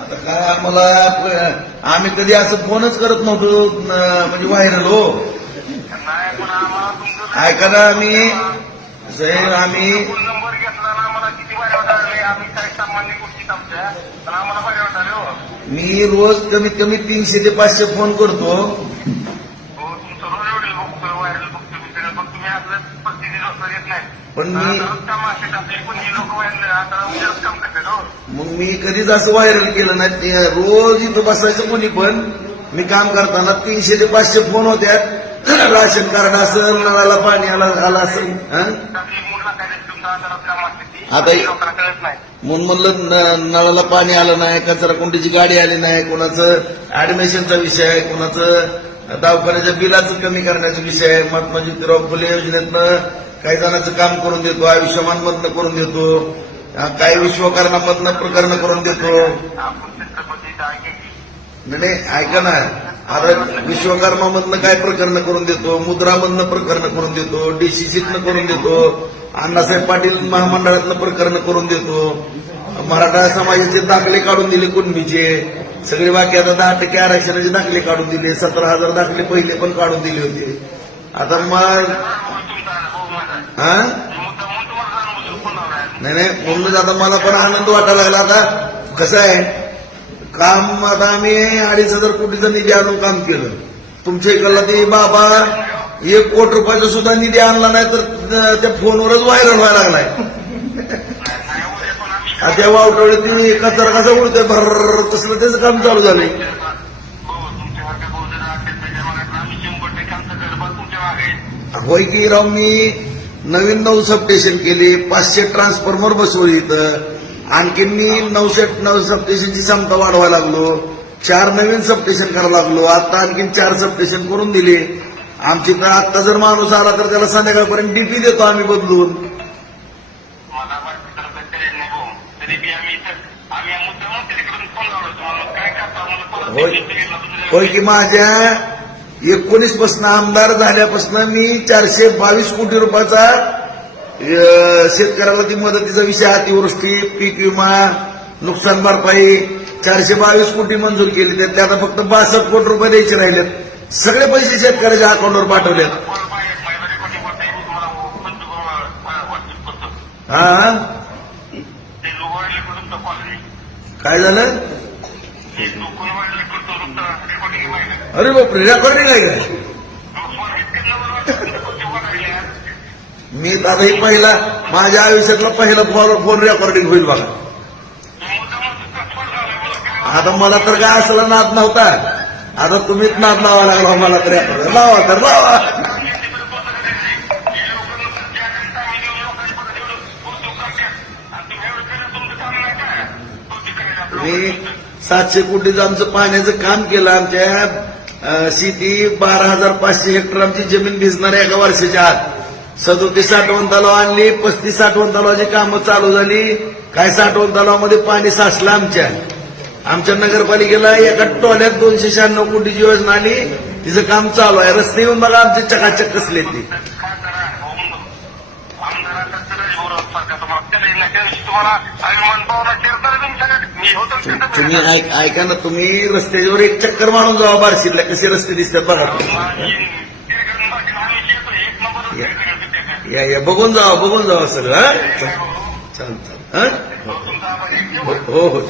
आता काय आम्हाला आम्ही कधी असं फोनच करत नव्हतो म्हणजे व्हायरल हो. ऐका ना आम्ही आम्ही नंबर घेतला ना मला किती बरे वाटले. आम्ही काही सामान्य गोष्टीत आमच्या पण आम्हाला बरे वाटले हो. मी रोज कमीत कमी 300 ते 500 फोन करतो. हो तुमचं रोज एवढे बघतोय व्हायरल बघतोय मी सगळं बघतो. मी आपलं पस्तीस वाजता येत नाही पण मी काम असते आपले पण ही लोक व्हायरल आता उद्याच काम करतात हो. मग मी कधीच असं व्हायरल केलं नाही. रोज इथं बसायचं कोणी पण मी काम करताना 300 ते 500 फोन होत्यात. राशन कार्ड असेल, नळाला पाणी आलं असेल. आता म्हणून म्हणलं नळाला पाणी आलं नाही, कचरा कोणतीची गाडी आली नाही, कोणाचं ऍडमिशनचा विषय आहे, कोणाचं दवाखान्याच्या बिलाचं कमी करण्याचा विषय आहे. महात्मा ज्योतिराव फुले योजनेतनं काही जणांचं काम करून देतो, आयुष्यमान मधनं करून देतो, काही विश्वकर्मामधनं प्रकरण करून देतो. नाही ऐका ना, आता विश्वकर्मामधनं काय प्रकरण करून देतो, मुद्रामधनं प्रकरण करून देतो, डीसीसीतनं करून देतो, अण्णासाहेब पाटील महामंडळातलं प्रकरण करून देतो, मराठा समाजाचे दाखले काढून दिले कुणबीचे सगळे. बाकी आता 10% आरक्षणाचे दाखले काढून दिले. 17,000 दाखले पहिले पण काढून दिले होते. आता मग नाही म्हणूनच आता मला पण आनंद वाटायला लागला. आता कसं आहे काम, आता आम्ही 2,500 कोटीचा निधी आणून काम केलं. तुमच्या इकडला ते बाबा 1 कोटी रुपयाचा सुद्धा निधी आणला नाही तर त्या फोनवरच व्हायरल व्हायला लागलाय. त्या वावटवळे ती कचरा कसा उडतोय भर तसलं त्याचं काम चालू झालंय. होय की राव, मी नवीन 9 सबस्टेशन केले, 500 ट्रान्सफॉर्मर बसवले इथं. आणखी मी 909 सबस्टेशनची क्षमता वाढवायला लागलो. 4 नवीन सबस्टेशन करायला लागलो. आता आणखीन 4 सबस्टेशन करून दिले. आमची तर आता जर माणूस आला तर त्याला संध्याकाळपर्यंत डीपी देतो आम्ही बदलून. होय की माझ्या 19 पासून आमदार झाल्यापासून मी 422 कोटी रुपयाचा शेतकऱ्याला ती मदतीचा विषय, अतिवृष्टी, पीक विमा, नुकसान भरपाई 422 कोटी मंजूर केली. त्यातले आता फक्त 62 कोटी रुपये द्यायचे राहिलेत. सगळे पैसे शेतकऱ्याच्या अकाउंटवर पाठवलेत. हा काय झालं? अरे बापरे, रेकॉर्डिंग आहे का? मी आता हे पहिला माझ्या आयुष्यातला पहिला फोन रेकॉर्डिंग होईल बघा. आता मला तर काय असला नाद नव्हता. आता तुम्हीच नाद लावा लागला मला तर. लावा तर लावा. मी 700 कोटीचं आमचं पाण्याचं काम केलं. आमच्या शेती 12,500 हेक्टर आमची जमीन भिजणार एका वर्षाच्या आत. 37 साठवण तलाव आणली, 35 साठवण तलावाची कामं चालू झाली. काय साठवण तलावामध्ये पाणी साचलं. आमच्या नगरपालिकेला एका टोल्यात 296 कोटीची योजना आली. तिचं काम चालू आहे. रस्ते येऊन बघा आमचे चकाचक कसले ते. तुम्ही ऐका ना, तुम्ही रस्त्यावर एक चक्कर मारून जावा बार्शीला, कसे रस्ते दिसतात बघा. या बघून जावा सगळं. चालतं. हो हो.